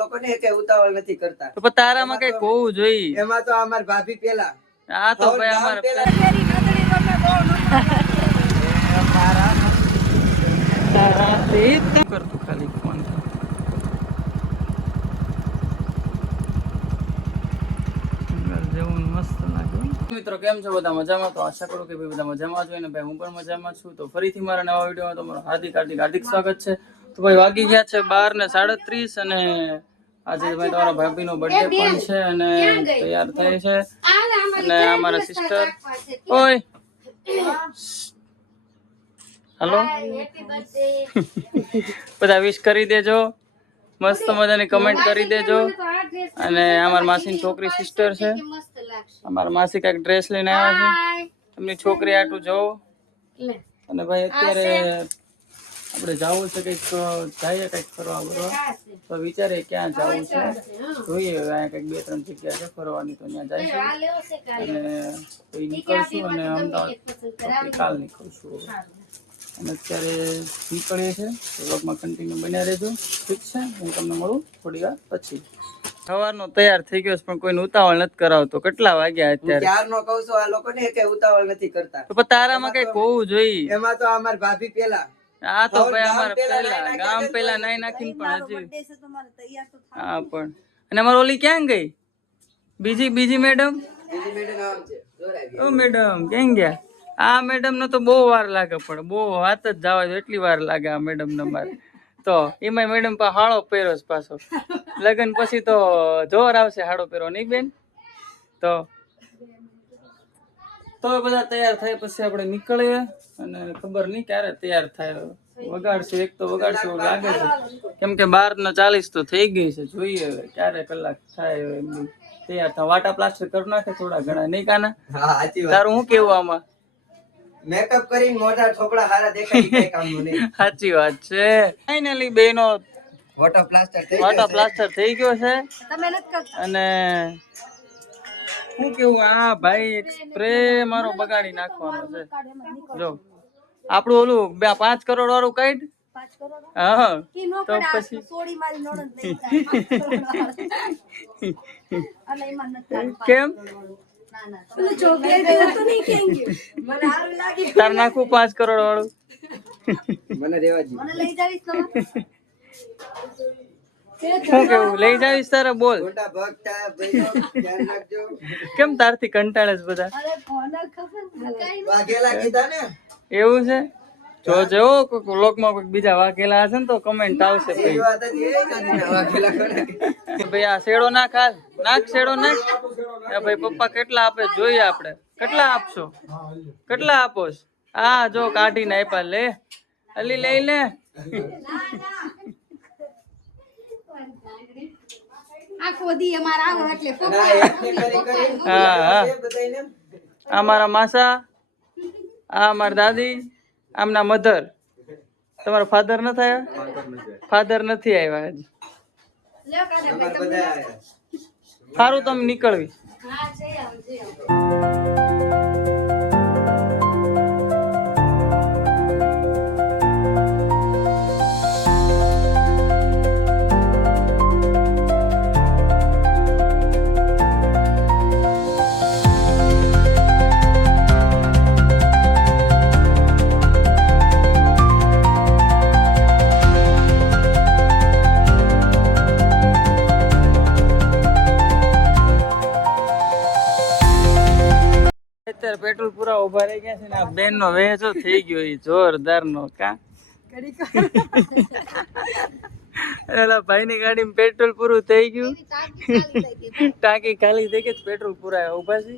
લોકોને કે ઉતાવળ નથી કરતા તો તારામાં કઈ હોવું જોઈએ. એમાં તો અમાર ભાભી પેલા આ તો ભાઈ અમારે તારા કરતું ખાલી ફોન જેવું મસ્ત લાગ્યું. મિત્રો કેમ છો બધા મજામાં? તો આશા કરું કે ભાઈ બધા મજામાં છો ને ભાઈ હું પણ મજામાં છું. તો ફરીથી મારા નવા વિડીયોમાં તમારું હાર્દિક સ્વાગત છે. તો ભાઈ વાગી ગયા છે 12:37 અને આજે ભાઈ તમારા ભાભીનો બર્થડે પણ છે અને તૈયાર થાય છે અને અમારા સિસ્ટર ઓય હેલો બધા વિશ કરી દેજો, મસ્ત મજાની કમેન્ટ કરી દેજો. અને અમારા માસીની છોકરી સિસ્ટર છે, અમારા માસી કઈક ડ્રેસ લઈને આવ્યા છે, એમની છોકરી આટલું જોવો. અને ભાઈ અત્યારે આપણે જવું છે કંઈક જઈએ કંઈક ફરવા બરવા તો વિચારે ક્યાં જવું છે જોઈએ. હવે અહીંયા કંઈક 2-3 જગ્યા છે ફરવાની તો ત્યાં જઈશું અને પછી નીકળશું અને અમદાવાદ કાલ નીકળશું. અને અત્યારે નીકળીએ છીએ તો વ્લોગમાં કન્ટિન્યુ બન્યા રહેજો. ઠીક છે, હું તમને મળું થોડી વાર પછી. સવારનો તૈયાર થઈ ગયો પણ કોઈને ઉતાવળ નથી કરાવતો. કેટલા વાગ્યા અત્યારે? ક્યારનો કહું છું આ લોકોને કે ઉતાવળ નથી કરતા. તો તારામાં કઈક હોવું જોઈએ. એમાં તો અમાર ભાભી પેલા આ તો ભાઈ અમારે પેલા ગામ પેલા નાઈ નાખીને પણ હજી હા પણ અને અમારી ઓલી ક્યાં ગઈ? બીજી મેડમ ઓ મેડમ ક્યાં ગયા? આ મેડમ નો તો બહુ વાર લાગે પણ બહુ વાત જ જવા દો એટલી વાર લાગે આ મેડમ ને મારે. તો એમાં મેડમ પા હાડો પહેરો પાછો. લગ્ન પછી તો જોર આવશે હાડો પહેરો નહીં બેન? તો બધા તૈયાર થાય પછી આપણે નીકળીએ અને ખબર નહીં ક્યારે તૈયાર થાય. વગાડશું એક તો વગાડશું એવું લાગે છે કેમ કે 12:40 તો થઈ ગઈ છે. જોઈએ હવે ક્યારે કલાક થાય એમની તૈયાર થાય. વાટા પ્લાસ્ટર કરી નાખે થોડા ઘણા નહીં કાના? તારું શું કેવું આમાં? મેકઅપ કરીને મોઢા છોકરા હારા દેખાય કઈ કામનું નહીં. સાચી વાત છે. ફાઇનલી બેનો વોટર પ્લાસ્ટર થઈ ગયો છે અને શું કેવું આ ભાઈ એક સ્પ્રે મારો બગાડી નાખવાનો છે. જો આપણું ઓલું 5 કરોડ વાળું કાઢ. હા તો પછી કેમ તાર નાખું 5 કરોડ વાળું? મને રેવાજી શું કેવું લઈ જાવીશ તારે? બોલ કેમ તારથી કંટાળે છે બધા? એવું છે? જો વ્લોગમાં કોઈ બીજા વાઘેલા હશે ને તો કમેન્ટ આવશે ભાઈ આ શેડો નાખ, નાખ શેડો નાખ. ભાઈ પપ્પા કેટલા આપે જોઈએ આપણે. કેટલા આપશો? કેટલા આપો? હા જો કાઢીને આપ્યા. લે અલી લઈ લે. હા આ મારા માસા, આ મારા દાદી, આમના મધર. તમારા ફાધર નથી આવ્યા? ફાધર નથી આવ્યા હજી. સારું તમે નીકળવી. પેટ્રોલ પૂરા ઉભા રહી ગયા છે ને આ બેન નો વેચો થઈ ગયો જોરદાર નો. કા ભાઈ ની ગાડીમાં પેટ્રોલ પૂરું થઈ ગયું, ટાંકી ખાલી થઈ ગઈ, પેટ્રોલ પૂરા ઉભા છે.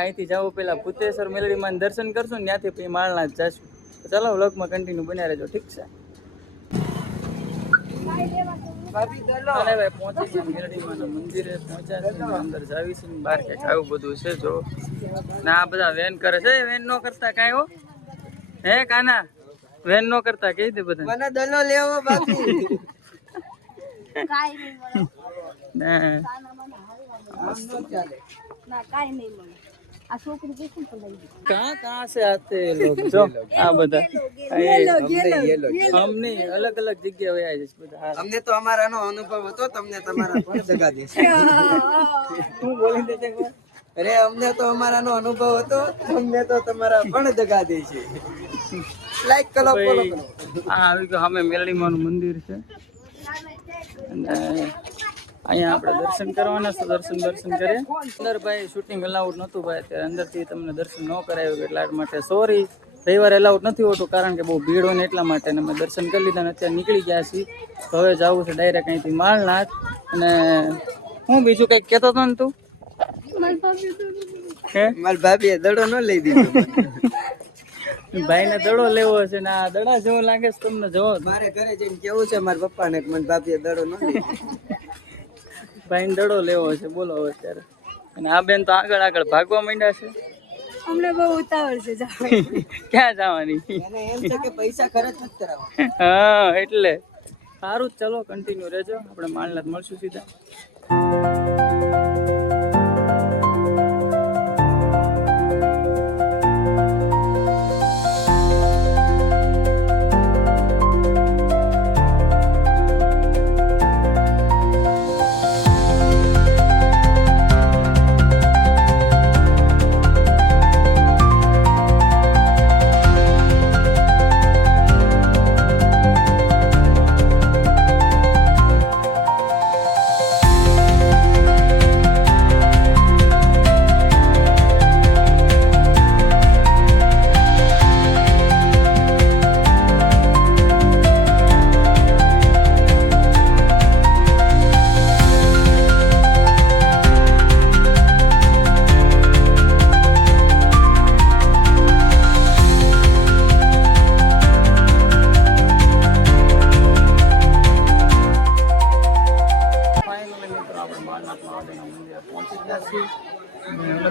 અહીંથી જાવ પેલા ભૂતેશ્વર મેલડી માં દર્શન કરશું ને ત્યાંથી પછી માળના જ જશું. તો ચાલો વ્લોગમાં કન્ટિન્યુ બન્યા રહેજો. ઠીક છે? પહોંચી ગયા મેલડીમાં મંદિરે પહોંચ્યા છે. અંદર જાવી છે બહાર ક્યાંક આવું બધું છે. જો ના આ બધા વેન કરે છે. વેન નો કરતા કઈ હો હે કાના? વેન નો કરતા કહી દે બધા. મને દલો લેવો બાકી कहाँ से आते हैं लोग जो आ बता हमने अलग अलग जगह हुआ है બધા અમને તો અમારાનો અનુભવ હતો, તમને તમારા પણ દગા દેશે. તું બોલી દેજે એકવાર. અરે અમને તો અમારાનો અનુભવ હતો, તમને તો તમારા પણ દગા દેશે. લાઈક કરો, ફોલો કરો. આ આવી ગયો સામે મેલડીમાનું મંદિર છે અને અહીંયા આપણે દર્શન કરવાના છે. દર્શન કરીએ. અંદર ભાઈ શૂટિંગ અલાઉડ નહોતું ભાઈ, અત્યારે અંદરથી તમને દર્શન ન કરાવ્યું એટલા માટે સોરી. રવિવારે અલાઉડ નથી હોતું કારણ કે બહુ ભીડ હોય ને એટલા માટે અમે દર્શન કરી લીધા ને અત્યારે નીકળી ગયા છીએ. તો હવે જવું છે ડાયરેક્ટ અહીંથી માલનાથ. અને હું બીજું કંઈક કહેતો હતો ને તું? હે મારી ભાભીએ દડો ન લઈ દીધો. ભાઈને દડો લેવો છે ને આ દડા જેવો લાગે છે તમને જોવો. મારે ઘરે જઈને કેવું છે મારા પપ્પાને કે મને ભાભીએ દડો ન લીધો. ભાઈને દડો લેવો છે બોલો હવે અત્યારે. અને આ બેન તો આગળ આગળ ભાગવા માંડ્યા છે. અમને બહુ ઉતાવળ છે ક્યાં જવાની? એને એમ છે કે પૈસા ખર્ચ નથી કરાવવા. હા એટલે સારું જ. ચલો કન્ટિન્યુ રહેજો, આપણે માલનાથ મળશું સીધા.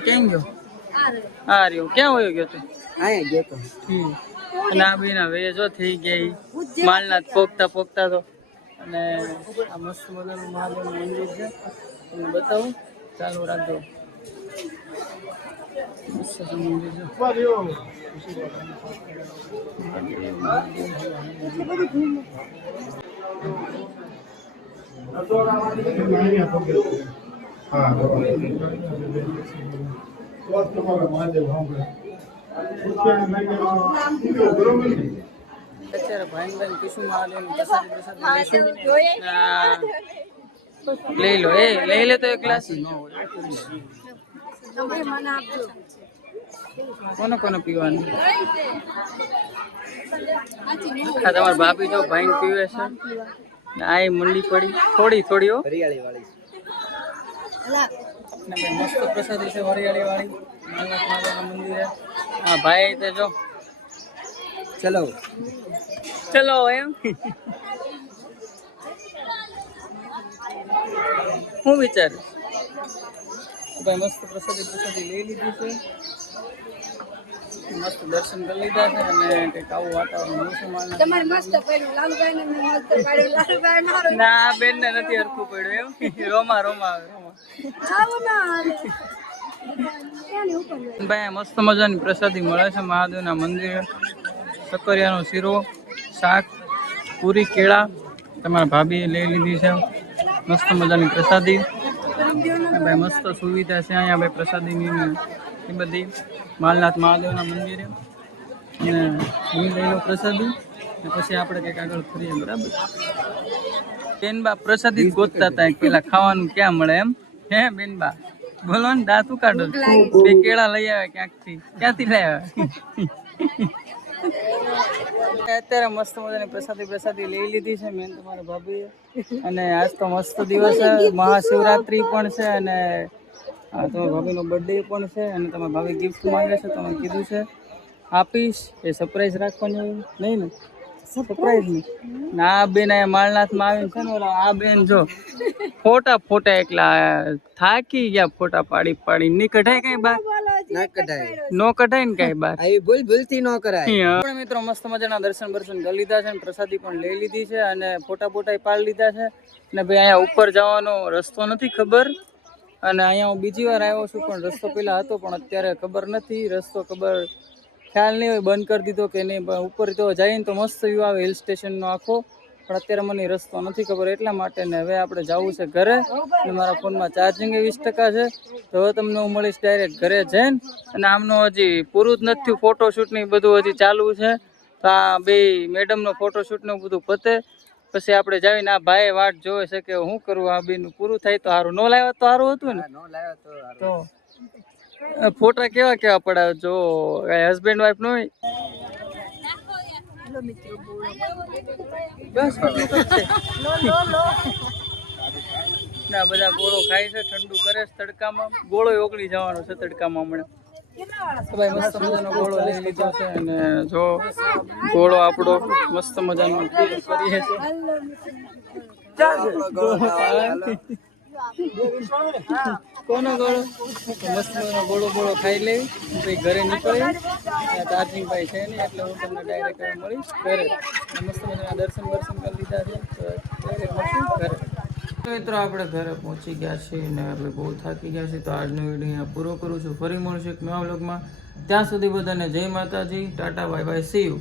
કેમ ગયો? હા રહ્યો. ક્યાં વયો ગયો તું? અહીંયા ગયો તો. અને આ બેના વે જો થઈ ગઈ માલનાથ પોગતા પોગતા તો. અને આ મસ્ત મજાનું મહાદેવનું મંદિર છે, તમને બતાવું. ચાલુ રાખજો. મસ્ત છે મંદિર છે. અત્યારે ભાઈ કીશું મહાદેવનું પ્રસાદ લઈ લો. લઈ લે તો એક ગ્લાસ. કોને કોને પીવાનું? આ તમારા ભાભી જો ભાઈ પીવે છે. આ મંડી પડી થોડી થોડી હો. હરિયાળી વાળી મસ્ત પ્રસાદી છે હરિયાળી વાળી. માલનાથ મહાદેવના મંદિરે. હા ભાઈ તે જો ચલો ચલો એમ હું વિચારું ભાઈ. મસ્ત પ્રસાદી લઈ લીધી છે, મસ્ત દર્શન કરી લીધા છે અને કંઈક આવું વાતાવરણ ના આ બેન ને નથી હરખું પડ્યું એમ. રોમા આવે ભાઈ. મસ્ત મજાની પ્રસાદી મળે છે મહાદેવના મંદિરે. સકરિયાનો શીરો, શાક, પૂરી, કેળા તમારા ભાભીએ લઈ લીધી છે. મસ્ત મજાની પ્રસાદી ભાઈ. મસ્ત સુવિધા છે અહીંયા ભાઈ પ્રસાદીની એ બધી માલનાથ મહાદેવના મંદિરે. અને હું લઈ લો પ્રસાદી ને પછી આપણે કંઈક આગળ ફરીએ. બરાબર બેનબા પ્રસાદી ગોતતા હતા પેલા ખાવાનું ક્યાં મળે એમ. હે બેનબા બોલો ને, દાંત ઉકાળો. બે કેળા લઈ આવે ક્યાંથી લઈ આવે? અત્યારે મસ્ત મજાની પ્રસાદી લઈ લીધી છે મેં તમારા ભાભીએ. અને આજ તો મસ્ત દિવસ છે, મહાશિવરાત્રી પણ છે અને તમારા ભાભીનો બર્થડે પણ છે. અને તમારા ભાભી ગિફ્ટ માંગે છે, તમે કીધું છે આપીશ. એ સરપ્રાઈઝ રાખવાની હોય નહીં ને? સરપ્રાઈઝ નહીં. આ બેન અહીંયા માલનાથમાં આવીને છે ને આ બેન જો ફોટા એકલા થાકી ગયા. ફોટા પાડી ની કઢાય કઈ બાર? ના કઢાય. નો કઢાય ને કઈ બાર? આવી ભૂલથી ન કરાય. આપણે મિત્રો મસ્ત મજાના દર્શન કરી લીધા છે, પ્રસાદી પણ લઈ લીધી છે અને ફોટા પાડી લીધા છે. અને ભાઈ અહીંયા ઉપર જવાનો રસ્તો નથી ખબર. અને અહીંયા હું બીજી વાર આવ્યો છું, પણ રસ્તો પહેલાં હતો પણ અત્યારે ખબર નથી. રસ્તો ખ્યાલ નહીં હોય બંધ કરી દીધો કે નહીં. ઉપર તો જઈએ ને તો મસ્ત વ્યૂ આવે હિલ સ્ટેશનનો આખો, પણ અત્યારે મને રસ્તો નથી ખબર એટલા માટે. ને હવે આપણે જવું છે ઘરે, અને મારા ફોનમાં ચાર્જિંગ 20% છે. તો હવે તમને હું મળીશ ડાયરેક્ટ ઘરે જઈને. અને આમનું હજી પૂરું જ નથી થયું, ફોટોશૂટ ને બધું હજી ચાલુ છે. તો આ બે મેડમનો ફોટોશૂટ ને બધું પતે પછી આપણે જાવીને આ ભાઈ વાટ જોવે છે કે શું કરવું, આ બેનું પૂરું થાય તો સારું. ન લાવ્યો તો સારું હતું ને. નો લાવ્યો તો તો ફોટા કેવા કેવા પડાવે જો હસબન્ડ વાઈફ નો હોય. બસ એટલું જ છે. ના બધા ગોળો ખાય છે, ઠંડુ કરે છે તડકામાં. ગોળો ઓગળી જવાનો છે તડકામાં હમણાં. તો ભાઈ મસ્ત મજાનો ગોળો લઈ લીધો છે, અને જો ગોળો આપણો મસ્ત મજાનો કરીએ છીએ. કોનો ગોળો? મસ્ત મજાનો ગોળો ખાઈ લેવી પછી ઘરે નીકળી. ચાર્જિંગ ભાઈ છે નહીં એટલે હું તમને ડાયરેક્ટ મળીશ ઘરે. મસ્ત મજાના દર્શન કરી લીધા છે, તો ડાયરેક્ટ મળશું ઘરે. મિત્રો આપણે ઘરે પહોંચી ગયા છીએ ને આપણે બહુ થાકી ગયા છીએ. તો આજનો વિડીયો અહીંયા પૂરો કરું છું. ફરી મળશું એક નવા વ્લોગમાં. ત્યાં સુધી બધાને જય માતાજી, Tata, bye bye, C you.